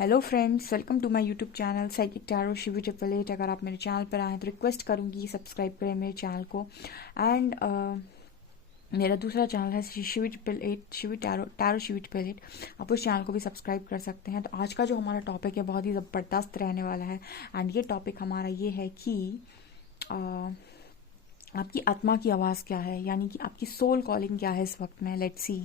Hello friends, welcome to my YouTube channel psychic tarot Shivi triple eight. अगर आप मेरे channel पर आए तो रिक्वेस्ट करूंगी सब्सक्राइब करें मेरे चैनल को। एंड मेरा दूसरा चैनल है Shivi triple eight, Shivi tarot tarot Shivi triple eight. आप उस चैनल को भी सब्सक्राइब कर सकते हैं। तो आज का जो हमारा टॉपिक है बहुत ही ज़बरदस्त रहने वाला है। एंड ये टॉपिक हमारा ये है कि आपकी आत्मा की आवाज़ क्या है, यानी कि आपकी सोल कॉलिंग क्या है इस वक्त में। Let's see.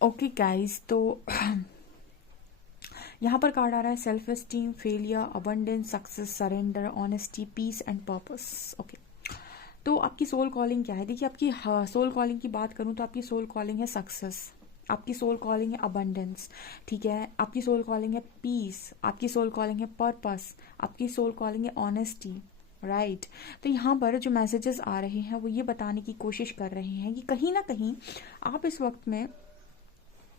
ओके गाइस, तो यहाँ पर कार्ड आ रहा है self esteem, failure, abundance, success, surrender, honesty, peace and purpose. Okay, तो आपकी सोल कॉलिंग क्या है? देखिए, आपकी सोल कॉलिंग की बात करूँ तो आपकी सोल कॉलिंग है सक्सेस, आपकी सोल कॉलिंग है अबंडेंस, ठीक है। आपकी सोल कॉलिंग है पीस, आपकी सोल कॉलिंग है पर्पस, आपकी सोल कॉलिंग है ऑनेस्टी, राइट। तो यहाँ पर जो मैसेजेस आ रहे हैं वो ये बताने की कोशिश कर रहे हैं कि कहीं ना कहीं आप इस वक्त में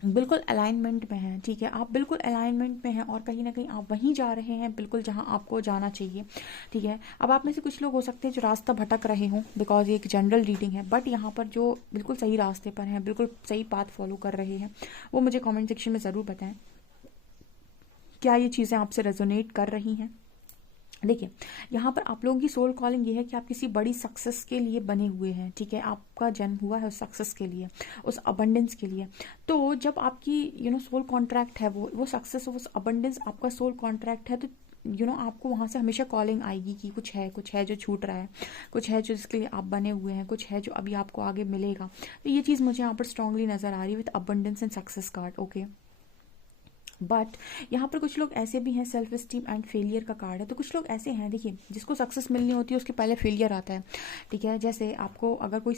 बिल्कुल अलाइनमेंट में हैं, ठीक है। आप बिल्कुल अलाइनमेंट में हैं और कहीं ना कहीं आप वहीं जा रहे हैं बिल्कुल जहां आपको जाना चाहिए, ठीक है। अब आप में से कुछ लोग हो सकते हैं जो रास्ता भटक रहे हों, बिकॉज ये एक जनरल रीडिंग है, बट यहाँ पर जो बिल्कुल सही रास्ते पर हैं, बिल्कुल सही पाथ फॉलो कर रहे हैं, वो मुझे कमेंट सेक्शन में ज़रूर बताएं क्या ये चीज़ें आपसे रेजोनेट कर रही हैं। देखिए, यहाँ पर आप लोगों की सोल कॉलिंग ये है कि आप किसी बड़ी सक्सेस के लिए बने हुए हैं, ठीक है। आपका जन्म हुआ है उस सक्सेस के लिए, उस अबंडेंस के लिए। तो जब आपकी सोल कॉन्ट्रैक्ट है, वो सक्सेस, उस अबंडेंस आपका सोल कॉन्ट्रैक्ट है, तो आपको वहाँ से हमेशा कॉलिंग आएगी कि कुछ है जो छूट रहा है, कुछ है जो जिसके लिए आप बने हुए हैं, कुछ है जो अभी आपको आगे मिलेगा। तो ये चीज़ मुझे यहाँ पर स्ट्रांगली नज़र आ रही है with abundance and success card. Okay, but यहाँ पर कुछ लोग ऐसे भी हैं, सेल्फ एस्टीम एंड फेलियर का कार्ड है। तो कुछ लोग ऐसे हैं, देखिए, जिसको सक्सेस मिलनी होती है उसके पहले फेलियर आता है, ठीक है। जैसे आपको अगर कोई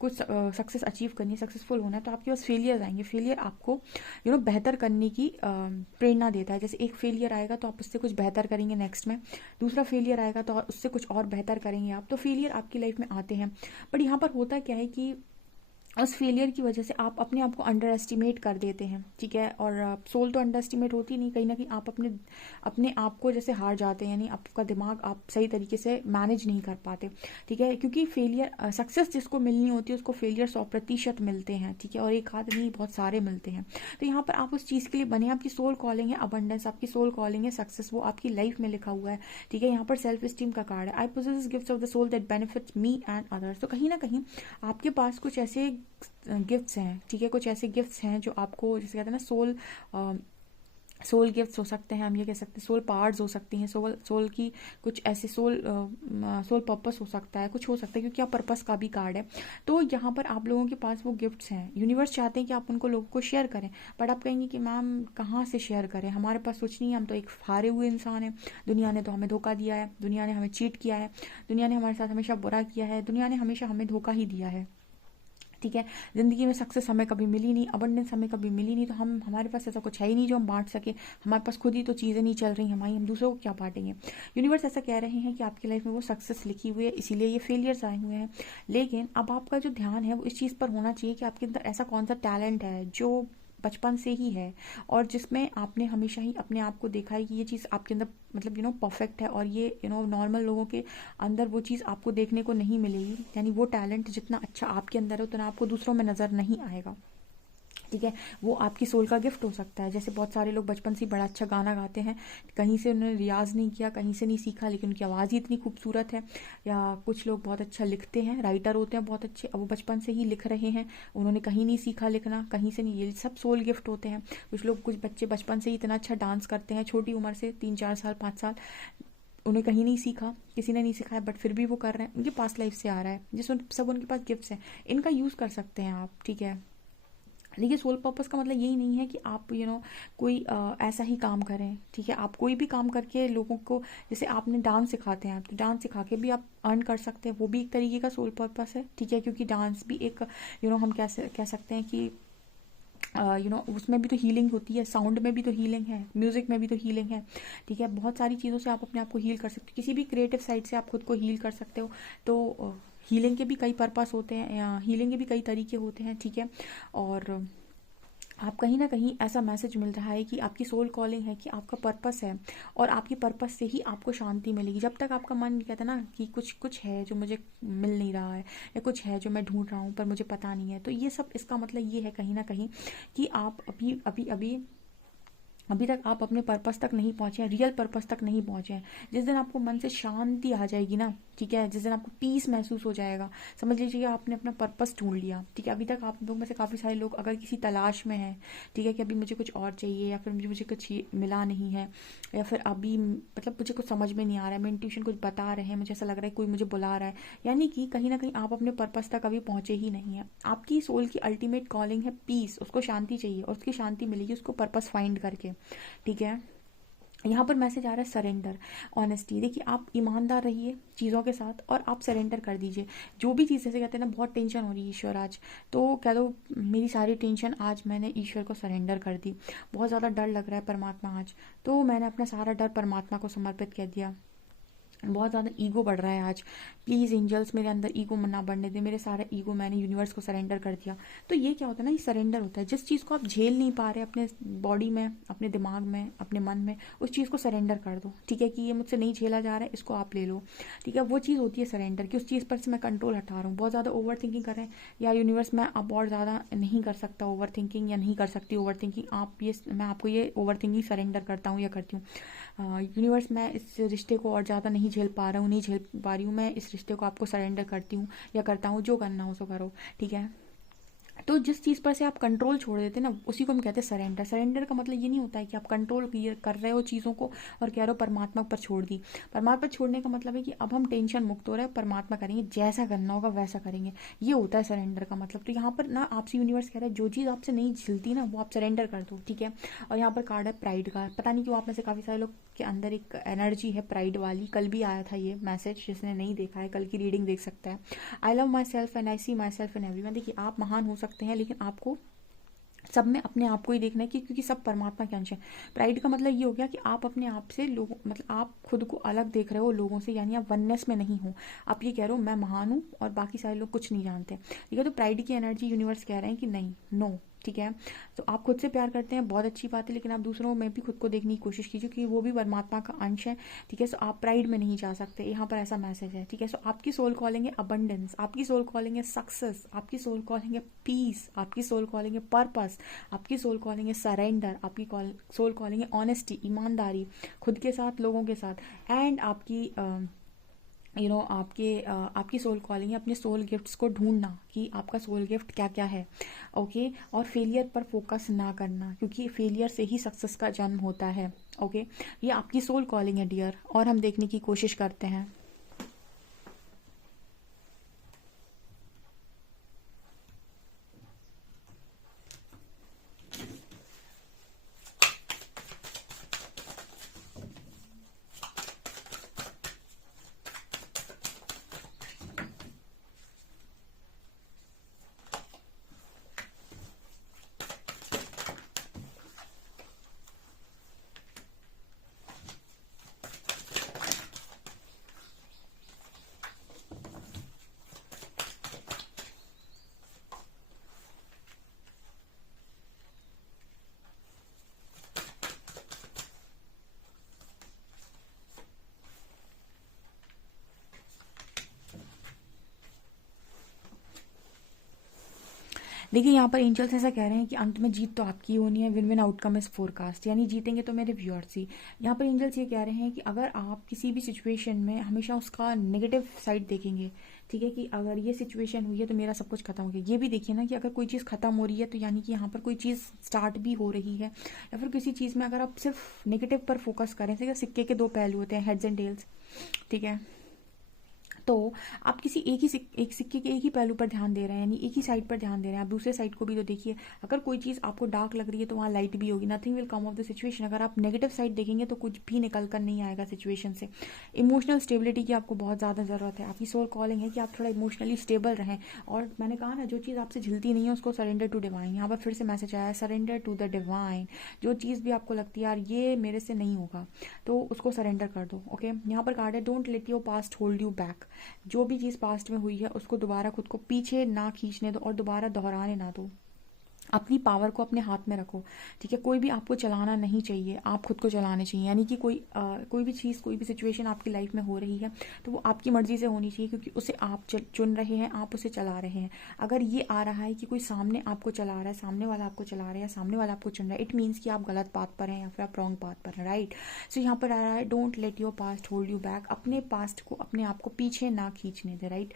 कुछ सक्सेस अचीव करनी है, सक्सेसफुल होना है, तो आपके पास फेलियर्स आएंगे। फेलियर आपको बेहतर करने की प्रेरणा देता है। जैसे एक फेलियर आएगा तो आप उससे कुछ बेहतर करेंगे नेक्स्ट में, दूसरा फेलियर आएगा तो उससे कुछ और बेहतर करेंगे आप। तो फेलियर आपकी लाइफ में आते हैं, बट यहाँ पर होता क्या है कि उस फेलियर की वजह से आप अपने आप को अंडर एस्टिमेट कर देते हैं, ठीक है। और सोल तो अंडर एस्टिमेट होती नहीं, कहीं ना कहीं आप अपने अपने आप को जैसे हार जाते हैं, यानी आपका दिमाग आप सही तरीके से मैनेज नहीं कर पाते, ठीक है। क्योंकि फेलियर, सक्सेस जिसको मिलनी होती है उसको फेलियर 100% मिलते हैं, ठीक है, और एक आध नहीं, बहुत सारे मिलते हैं। तो यहाँ पर आप उस चीज़ के लिए बने। आपकी सोल कॉलिंग है अबंडेंस, आपकी सोल कॉलिंग है सक्सेस, वो आपकी लाइफ में लिखा हुआ है, ठीक है। यहाँ पर सेल्फ एस्टीम का कार्ड है, I possess gifts of the soul that benefits me and others. तो कहीं ना कहीं आपके पास कुछ ऐसे गिफ्ट्स हैं, ठीक है, कुछ ऐसे गिफ्ट्स हैं जो आपको, जैसे कहते हैं ना, सोल गिफ्ट्स हो सकते हैं, हम ये कह सकते हैं सोल पार्ट्स हो सकती हैं, सोल की कुछ ऐसे सोल पर्पस हो सकता है, कुछ हो सकता है, क्योंकि आप पर्पस का भी कार्ड है। तो यहाँ पर आप लोगों के पास वो गिफ्ट्स हैं, यूनिवर्स चाहते हैं कि आप उनको लोगों को शेयर करें, बट आप कहेंगे कि मैम कहाँ से शेयर करें, हमारे पास कुछ नहीं है, हम तो एक हारे हुए इंसान हैं, दुनिया ने तो हमें धोखा दिया है, दुनिया ने हमें चीट किया है, दुनिया ने हमारे साथ हमेशा बुरा किया है, दुनिया ने हमेशा हमें धोखा ही दिया है, ठीक है। ज़िंदगी में सक्सेस हमें कभी मिली नहीं, अबंडेंस हमें कभी मिली नहीं, तो हमारे पास ऐसा कुछ है ही नहीं जो हम बांट सके। हमारे पास खुद ही तो चीज़ें नहीं चल रही हमारी, हम दूसरों को क्या बांटेंगे। यूनिवर्स ऐसा कह रहे हैं कि आपकी लाइफ में वो सक्सेस लिखी हुई है, इसीलिए ये फेलियर्स आए हुए हैं। लेकिन अब आपका जो ध्यान है वो इस चीज़ पर होना चाहिए कि आपके अंदर ऐसा कौन सा टैलेंट है जो बचपन से ही है, और जिसमें आपने हमेशा ही अपने आप को देखा है कि ये चीज़ आपके अंदर मतलब परफेक्ट है, और ये नॉर्मल लोगों के अंदर वो चीज़ आपको देखने को नहीं मिलेगी। यानी वो टैलेंट जितना अच्छा आपके अंदर है उतना आपको दूसरों में नज़र नहीं आएगा। ठीक है, वो आपकी सोल का गिफ्ट हो सकता है। जैसे बहुत सारे लोग बचपन से ही बड़ा अच्छा गाना गाते हैं, कहीं से उन्होंने रियाज नहीं किया, कहीं से नहीं सीखा, लेकिन उनकी आवाज़ ही इतनी खूबसूरत है। या कुछ लोग बहुत अच्छा लिखते हैं, राइटर होते हैं बहुत अच्छे, अब वो बचपन से ही लिख रहे हैं, उन्होंने कहीं नहीं सीखा लिखना, कहीं से नहीं। ये सब सोल गिफ्ट होते हैं। कुछ बच्चे बचपन से ही इतना अच्छा डांस करते हैं, छोटी उम्र से 3-4 साल 5 साल, उन्हें कहीं नहीं सीखा, किसी ने नहीं सिखाया, बट फिर भी वो कर रहे हैं, उनके पास लाइफ से आ रहा है। जिस सब उनके पास गिफ्ट्स हैं, इनका यूज़ कर सकते हैं आप। ठीक है, देखिए सोल पर्पस का मतलब यही नहीं है कि आप कोई ऐसा ही काम करें। ठीक है, आप कोई भी काम करके लोगों को, जैसे आपने डांस सिखाते हैं, तो डांस सिखा के भी आप अर्न कर सकते हैं, वो भी एक तरीके का सोल पर्पस है। ठीक है, क्योंकि डांस भी एक हम कैसे कह सकते हैं कि उसमें भी तो हीलिंग होती है, साउंड में भी तो हीलिंग है, म्यूजिक में भी तो हीलिंग है। ठीक है, बहुत सारी चीज़ों से आप अपने आप को हील कर सकते हो, किसी भी क्रिएटिव साइड से आप खुद को हील कर सकते हो। तो हीलिंग के भी कई पर्पस होते हैं, या हीलिंग के भी कई तरीके होते हैं। ठीक है, और आप कहीं ना कहीं ऐसा मैसेज मिल रहा है कि आपकी सोल कॉलिंग है, कि आपका पर्पस है, और आपकी पर्पस से ही आपको शांति मिलेगी। जब तक आपका मन कहता है ना कि कुछ कुछ है जो मुझे मिल नहीं रहा है, या कुछ है जो मैं ढूंढ रहा हूँ पर मुझे पता नहीं है, तो ये सब इसका मतलब ये है कहीं ना कहीं कि आप अभी अभी अभी अभी तक आप अपने पर्पस तक नहीं पहुंचे हैं, रियल पर्पस तक नहीं पहुंचे हैं। जिस दिन आपको मन से शांति आ जाएगी ना, ठीक है, जिस दिन आपको पीस महसूस हो जाएगा, समझ लीजिए आपने अपना पर्पस ढूंढ लिया। ठीक है, अभी तक आप लोग में से काफ़ी सारे लोग अगर किसी तलाश में हैं, ठीक है, कि अभी मुझे कुछ और चाहिए, या फिर मुझे कुछ मिला नहीं है, या फिर अभी मतलब मुझे कुछ समझ में नहीं आ रहा है, मेरे इंट्यूशन कुछ बता रहे हैं, मुझे ऐसा लग रहा है कोई मुझे बुला रहा है, यानी कि कहीं ना कहीं आप अपने पर्पस तक अभी पहुंचे ही नहीं है। आपकी सोल की अल्टीमेट कॉलिंग है पीस, उसको शांति चाहिए, और उसकी शांति मिलेगी उसको पर्पस फाइंड करके। ठीक है, यहाँ पर मैसेज आ रहा है सरेंडर, ऑनेस्टी। देखिए आप ईमानदार रहिए चीज़ों के साथ, और आप सरेंडर कर दीजिए जो भी चीज़। जैसे कहते हैं ना, बहुत टेंशन हो रही है ईश्वर आज, तो कह दो मेरी सारी टेंशन आज मैंने ईश्वर को सरेंडर कर दी। बहुत ज़्यादा डर लग रहा है परमात्मा आज, तो मैंने अपना सारा डर परमात्मा को समर्पित कर दिया। बहुत ज़्यादा ईगो बढ़ रहा है आज, प्लीज़ एंजल्स मेरे अंदर ईगो ना बढ़ने दे, मेरे सारा ईगो मैंने यूनिवर्स को सरेंडर कर दिया। तो ये क्या होता है ना, ये सरेंडर होता है। जिस चीज़ को आप झेल नहीं पा रहे अपने बॉडी में, अपने दिमाग में, अपने मन में, उस चीज़ को सरेंडर कर दो। ठीक है, कि ये मुझसे नहीं झेला जा रहा है, इसको आप ले लो। ठीक है, वो चीज़ होती है सरेंडर, कि उस चीज़ पर से मैं कंट्रोल हटा रहा हूँ। बहुत ज़्यादा ओवर थिंकिंग कर रहे हैं, या यूनिवर्स मैं अब और ज़्यादा नहीं कर सकता ओवर थिंकिंग, या नहीं कर सकती ओवर थिंकिंग, आप ये मैं आपको ये ओवर थिंकिंग सरेंडर करता हूँ या करती हूँ। यूनिवर्स मैं इस रिश्ते को और ज़्यादा नहीं झेल पा रहा हूँ, नहीं झेल पा रही हूँ, मैं इस रिश्ते को आपको सरेंडर करती हूँ या करता हूँ, जो करना हो सो करो। ठीक है, तो जिस चीज़ पर से आप कंट्रोल छोड़ देते हैं ना, उसी को हम कहते हैं सरेंडर। सरेंडर का मतलब ये नहीं होता है कि आप कंट्रोल कर रहे हो चीज़ों को और कह रहे हो परमात्मा पर छोड़ दी। परमात्मा पर छोड़ने का मतलब है कि अब हम टेंशन मुक्त हो रहे हैं, परमात्मा करेंगे, जैसा करना होगा वैसा करेंगे, ये होता है सरेंडर का मतलब। तो यहाँ पर ना आपसे यूनिवर्स कह रहा है जो चीज़ आपसे नहीं झिलती ना, वो आप सरेंडर कर दो। ठीक है, और यहाँ पर कार्ड है प्राइड का। पता नहीं क्यों आप में से काफ़ी सारे लोग के अंदर एक एनर्जी है प्राइड वाली। कल भी आया था ये मैसेज, जिसने नहीं देखा है कल की रीडिंग देख सकता है। I love myself and I see myself in everyone. देखिए आप महान हो सकते हैं, लेकिन आपको सब में अपने आप को ही देखना है, क्योंकि सब परमात्मा के अंश हैं। प्राइड का मतलब ये हो गया कि आप अपने आप से लोगों, मतलब आप खुद को अलग देख रहे हो लोगों से, यानी आप वननेस में नहीं हो। आप ये कह रहे हो मैं महान हूँ और बाकी सारे लोग कुछ नहीं जानते। ठीक है, तो प्राइड की एनर्जी यूनिवर्स कह रहे हैं कि नहीं, नो। ठीक है, तो आप खुद से प्यार करते हैं, बहुत अच्छी बात है, लेकिन आप दूसरों में भी खुद को देखने की कोशिश कीजिए, क्योंकि वो भी परमात्मा का अंश है। ठीक है, सो आप प्राइड में नहीं जा सकते, यहाँ पर ऐसा मैसेज है। ठीक है, सो आपकी सोल कॉलिंग है अबंडेंस, आपकी सोल कॉलिंग है सक्सेस, आपकी सोल कॉलिंग है पीस, आपकी सोल कॉलिंग है पर्पस, आपकी सोल कॉलिंग है सरेंडर, आपकी सोल कॉलिंग है ऑनेस्टी, ईमानदारी खुद के साथ, लोगों के साथ, एंड आपकी आपकी सोल कॉलिंग है अपने सोल गिफ्ट्स को ढूंढना, कि आपका सोल गिफ्ट क्या क्या है। ओके, और फेलियर पर फोकस ना करना, क्योंकि फेलियर से ही सक्सेस का जन्म होता है। ओके, ये आपकी सोल कॉलिंग है डियर, और हम देखने की कोशिश करते हैं। देखिए यहाँ पर एंजल्स ऐसा कह रहे हैं कि अंत में जीत तो आपकी होनी है, win win outcome is forecast, यानी जीतेंगे तो मेरे व्यूअर्स ही। यहाँ पर एंजल्स ये कह रहे हैं कि अगर आप किसी भी सिचुएशन में हमेशा उसका नेगेटिव साइड देखेंगे, ठीक है, कि अगर ये सिचुएशन हुई है तो मेरा सब कुछ खत्म हो गया, ये भी देखिए ना कि अगर कोई चीज़ खत्म हो रही है तो यानी कि यहाँ पर कोई चीज़ स्टार्ट भी हो रही है। या फिर किसी चीज़ में अगर आप सिर्फ नेगेटिव पर फोकस करें, ठीक है, सिक्के के दो पहलू होते हैं, हेड्स एंड टेल्स, ठीक है, तो आप किसी एक सिक्के के एक ही पहलू पर ध्यान दे रहे हैं, यानी एक ही साइड पर ध्यान दे रहे हैं, आप दूसरे साइड को भी तो देखिए। अगर कोई चीज़ आपको डार्क लग रही है तो वहाँ लाइट भी होगी, nothing will come of the situation. अगर आप नेगेटिव साइड देखेंगे तो कुछ भी निकल कर नहीं आएगा सिचुएशन से। इमोशनल स्टेबिलिटी की आपको बहुत ज़्यादा ज़रूरत है, आपकी सोल कॉलिंग है कि आप थोड़ा इमोशनली स्टेबल रहें। और मैंने कहा ना, जो चीज़ आपसे झिलती नहीं है उसको सरेंडर टू डिवाइन, यहाँ पर फिर से मैसेज आया, सरेंडर टू द डिवाइन। जो चीज़ भी आपको लगती है यार ये मेरे से नहीं होगा, तो उसको सरेंडर कर दो। ओके, यहाँ पर कार्ड है, don't let your past hold you back. जो भी चीज़ पास्ट में हुई है उसको दोबारा खुद को पीछे ना खींचने दो और दोबारा दोहराने ना दो। अपनी पावर को अपने हाथ में रखो, ठीक है, कोई भी आपको चलाना नहीं चाहिए, आप खुद को चलाने चाहिए। यानी कि कोई भी चीज़, कोई भी सिचुएशन आपकी लाइफ में हो रही है तो वो आपकी मर्जी से होनी चाहिए, क्योंकि उसे आप चुन रहे हैं, आप उसे चला रहे हैं। अगर ये आ रहा है कि कोई सामने आपको चला रहा है, सामने वाला आपको चला रहा है या सामने वाला आपको चुन रहा है, इट मीन्स कि आप गलत बात पर हैं या फिर आप रॉन्ग बात पर हैं, राइट। सो यहाँ पर आ रहा है, don't let your past hold you back. अपने पास्ट को, अपने आप को पीछे ना खींचने दे, right.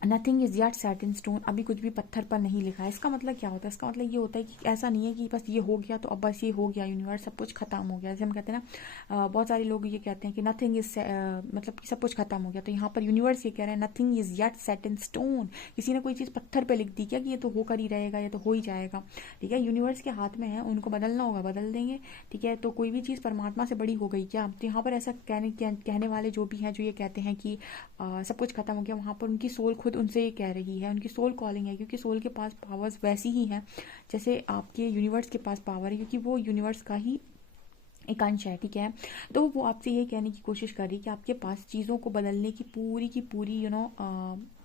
Nothing is yet set in stone, अभी कुछ भी पत्थर पर नहीं लिखा है। इसका मतलब क्या होता है? इसका मतलब ये होता है कि ऐसा नहीं है कि बस ये हो गया तो अब बस ये हो गया, यूनिवर्स सब कुछ खत्म हो गया। जैसे हम कहते हैं ना, बहुत सारे लोग ये कहते हैं कि नथिंग इज, मतलब कि सब कुछ खत्म हो गया। तो यहाँ पर यूनिवर्स ये कह रहे हैं nothing is yet set in stone. किसी ने कोई चीज़ पत्थर पर लिख दी क्या कि ये तो होकर ही रहेगा, ये तो हो ही जाएगा, ठीक है। यूनिवर्स के हाथ में है, उनको बदलना होगा बदल देंगे, ठीक है। तो कोई भी चीज़ परमात्मा से बड़ी हो गई क्या? तो यहाँ पर ऐसा कहने वाले जो भी हैं, जो ये कहते हैं कि सब कुछ खत्म हो गया, वहाँ पर उनकी सोल खुद उनसे ये कह रही है, उनकी सोल कॉलिंग है, क्योंकि सोल के पास पावर्स वैसी ही हैं जैसे आपके यूनिवर्स के पास पावर है, क्योंकि वो यूनिवर्स का ही एक अंश है, ठीक है। तो वो आपसे ये कहने की कोशिश कर रही है कि आपके पास चीज़ों को बदलने की पूरी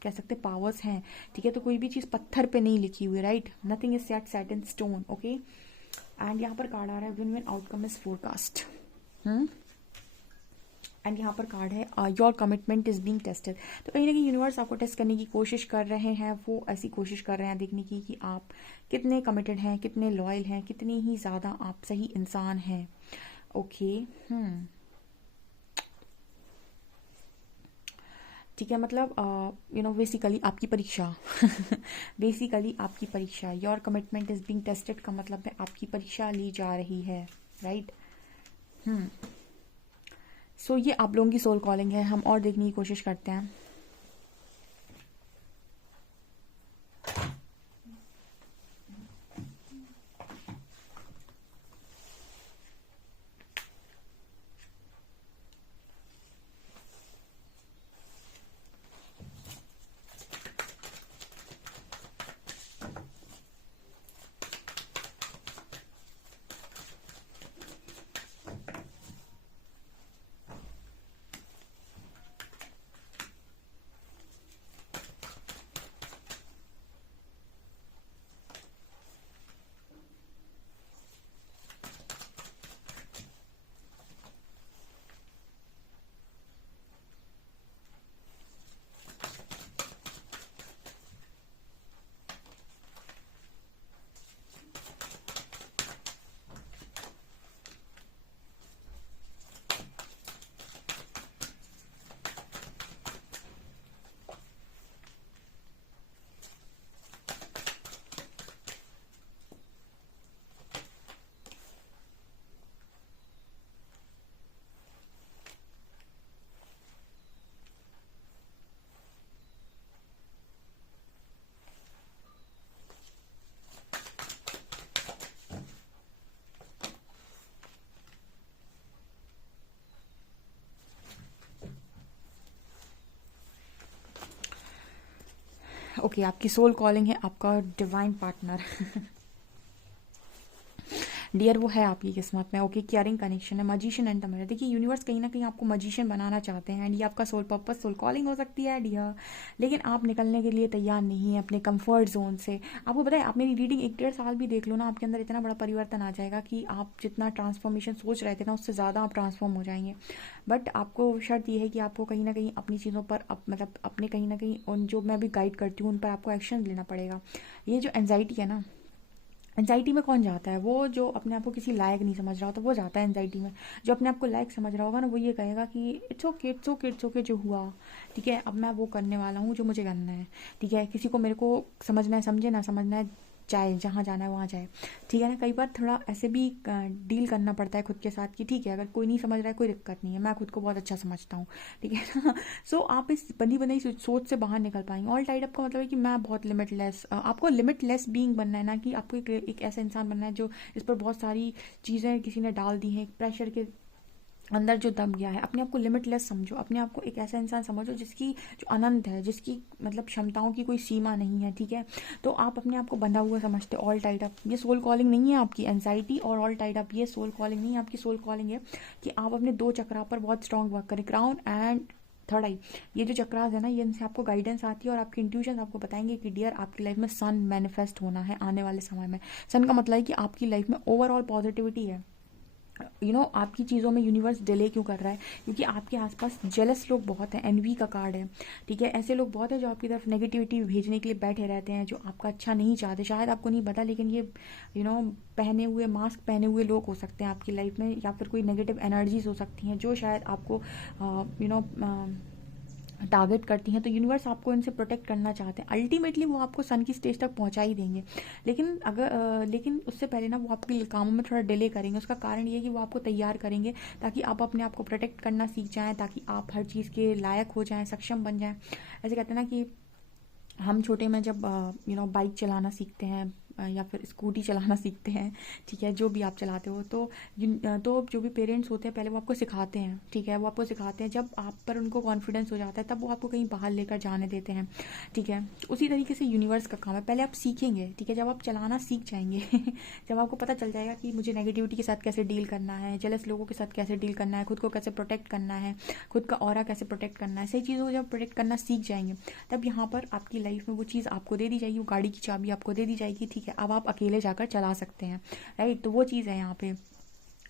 कह सकते पावर्स हैं, ठीक है। तो कोई भी चीज़ पत्थर पे नहीं लिखी हुई, right. Nothing is set in stone, okay. And यहाँ पर कार्ड आ रहा है, win win outcome is forecast. And यहाँ पर कार्ड है, your commitment is being tested. तो कहीं ना कहीं यूनिवर्स आपको टेस्ट करने की कोशिश कर रहे हैं, वो ऐसी कोशिश कर रहे हैं देखने की कि आप कितने कमिटेड हैं, कितने लॉयल हैं, कितनी ही ज़्यादा आप सही इंसान हैं। ओके, ठीक है, मतलब बेसिकली आपकी परीक्षा बेसिकली आपकी परीक्षा, your commitment is being tested का मतलब है आपकी परीक्षा ली जा रही है, राइट। सो ये आप लोगों की सोल कॉलिंग है। हम और देखने की कोशिश करते हैं। ओके, आपकी सोल कॉलिंग है आपका डिवाइन पार्टनर डियर वो है आपकी किस्मत में। ओके, केयरिंग कनेक्शन है, मजिशियन एंड द मिरर। देखिए यूनिवर्स कहीं ना कहीं आपको मजिशियन बनाना चाहते हैं एंड ये आपका सोल पर्पस, सोल कॉलिंग हो सकती है डियर, लेकिन आप निकलने के लिए तैयार नहीं है अपने कंफर्ट जोन से। आपको पता है, आप मेरी रीडिंग 1-1.5 साल भी देख लो ना, आपके अंदर इतना बड़ा परिवर्तन आ जाएगा कि आप जितना ट्रांसफॉर्मेशन सोच रहे थे ना, उससे ज़्यादा आप ट्रांसफॉर्म हो जाएंगे। बट आपको शर्त ये है कि आपको कहीं ना कहीं अपनी चीज़ों पर मतलब अपने कहीं ना कहीं उन जो मैं भी गाइड करती हूँ उन पर आपको एक्शन लेना पड़ेगा। ये जो एनजाइटी है ना, एनजाइटी में कौन जाता है? वो जो अपने आप को किसी लायक नहीं समझ रहा होता, वो जाता है एनजाइटी में। जो अपने आप को लायक समझ रहा होगा ना, वो ये कहेगा कि it's okay, it's okay, it's okay, जो हुआ ठीक है, अब मैं वो करने वाला हूँ जो मुझे करना है। ठीक है, किसी को मेरे को समझना है समझे, ना समझना है जाए, जहाँ जाना है वहाँ जाए। ठीक है ना, कई बार थोड़ा ऐसे भी डील करना पड़ता है खुद के साथ कि ठीक है, अगर कोई नहीं समझ रहा है कोई दिक्कत नहीं है, मैं खुद को बहुत अच्छा समझता हूँ। ठीक है ना। सो आप इस बंधी बनाई सोच से बाहर निकल पाएंगे। ऑल टाइड अप का मतलब है कि मैं बहुत लिमिटलेस, आपको लिमिटलेस बीइंग बनना है, ना कि आपको एक ऐसा इंसान बनना है जो इस पर बहुत सारी चीज़ें किसी ने डाल दी हैं, प्रेशर के अंदर जो दब गया है। अपने आप को लिमिटलेस समझो, अपने आप को एक ऐसा इंसान समझो जिसकी जो अनंत है, जिसकी मतलब क्षमताओं की कोई सीमा नहीं है। ठीक है, तो आप अपने आप को बंधा हुआ समझते हो। ऑल टाइड अप ये सोल कॉलिंग नहीं है आपकी, एंजाइटी और ऑल टाइड अप ये सोल कॉलिंग नहीं है आपकी। सोल कॉलिंग है कि आप अपने 2 चक्रा पर बहुत स्ट्रांग वर्क करें, क्राउन एंड थर्ड आई। ये जो चक्रास है ना, ये इनसे आपको गाइडेंस आती है और आपकी इंट्यूशन आपको बताएंगे कि डियर आपकी लाइफ में सन मैनिफेस्ट होना है आने वाले समय में। सन का मतलब है कि आपकी लाइफ में ओवरऑल पॉजिटिविटी है। आपकी चीज़ों में यूनिवर्स डिले क्यों कर रहा है? क्योंकि आपके आसपास जेलस लोग बहुत हैं, एनवी का कार्ड है। ठीक है, ऐसे लोग बहुत हैं जो आपकी तरफ नेगेटिविटी भेजने के लिए बैठे रहते हैं, जो आपका अच्छा नहीं चाहते। शायद आपको नहीं पता, लेकिन ये पहने हुए मास्क पहने हुए लोग हो सकते हैं आपकी लाइफ में, या फिर कोई नेगेटिव एनर्जीज हो सकती हैं जो शायद आपको टारगेट करती हैं। तो यूनिवर्स आपको इनसे प्रोटेक्ट करना चाहते हैं। अल्टीमेटली वो आपको सन की स्टेज तक पहुंचा ही देंगे, लेकिन उससे पहले ना वो आपके कामों में थोड़ा डिले करेंगे। उसका कारण ये है कि वो आपको तैयार करेंगे ताकि आप अपने आप को प्रोटेक्ट करना सीख जाएं, ताकि आप हर चीज़ के लायक हो जाएं, सक्षम बन जाएं। ऐसे कहते हैं ना कि हम छोटे में जब बाइक चलाना सीखते हैं या फिर स्कूटी चलाना सीखते हैं, ठीक है, जो भी आप चलाते हो, तो जो भी पेरेंट्स होते हैं पहले वो आपको सिखाते हैं। ठीक है, वो आपको सिखाते हैं, जब आप पर उनको कॉन्फिडेंस हो जाता है तब वो आपको कहीं बाहर लेकर जाने देते हैं। ठीक है, उसी तरीके से यूनिवर्स का काम है, पहले आप सीखेंगे। ठीक है, जब आप चलाना सीख जाएंगे जब आपको पता चल जाएगा कि मुझे नेगेटिविटी के साथ कैसे डील करना है, जेलस लोगों के साथ कैसे डील करना है, खुद को कैसे प्रोटेक्ट करना है, खुद का ऑरा कैसे प्रोटेक्ट करना है, सही चीज़ों को जब प्रोटेक्ट करना सीख जाएंगे, तब यहाँ पर आपकी लाइफ में वो चीज़ आपको दे दी जाएगी, वो गाड़ी की चाबी आपको दे दी जाएगी। ठीक है, अब आप अकेले जाकर चला सकते हैं। राइट, तो वो चीज़ है यहाँ पे।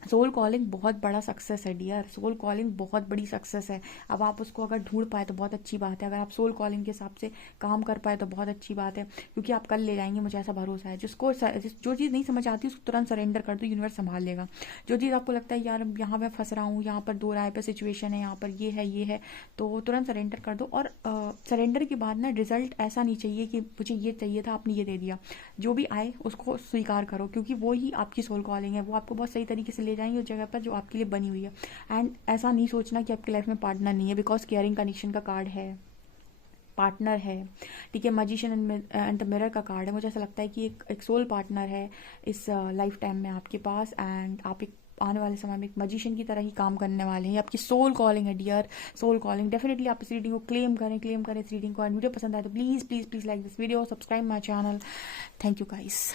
सोल कॉलिंग बहुत बड़ा सक्सेस है डियर, सोल कॉलिंग बहुत बड़ी सक्सेस है। अब आप उसको अगर ढूंढ पाए तो बहुत अच्छी बात है, अगर आप सोल कॉलिंग के हिसाब से काम कर पाए तो बहुत अच्छी बात है, क्योंकि आप कल ले जाएंगे, मुझे ऐसा भरोसा है। जो चीज़ नहीं समझ आती उसको तुरंत सरेंडर कर दो, यूनिवर्स संभाल लेगा। जो चीज़ आपको लगता है यार यहाँ मैं फंस रहा हूँ, यहाँ पर 2 राय पर सिचुएशन है, यहाँ पर ये है, तो तुरंत सरेंडर कर दो। और सरेंडर के बाद ना रिजल्ट ऐसा नहीं चाहिए कि मुझे ये चाहिए था आपने ये दे दिया। जो भी आए उसको स्वीकार करो, क्योंकि वो ही आपकी सोल कॉलिंग है। वो आपको बहुत सही तरीके से ले जाएंगे उस जगह पर जो आपके लिए बनी हुई है। एंड ऐसा नहीं सोचना कि आपकी लाइफ में पार्टनर नहीं है, बिकॉज केयरिंग कनेक्शन का कार्ड है, पार्टनर है। ठीक है, मजिशियन एंड द मिरर का कार्ड है। मुझे ऐसा लगता है कि एक सोल पार्टनर है इस लाइफ टाइम में आपके पास, एंड आप एक आने वाले समय में एक मजिशियन की तरह ही काम करने वाले हैं। आपकी सोल कॉलिंग है डियर, सोल कॉलिंग। डेफिनेटली आप इस रीडिंग को क्लेम करें इस रीडिंग को। एंड वीडियो पसंद आए तो please please please like this video, subscribe my channel. Thank you guys.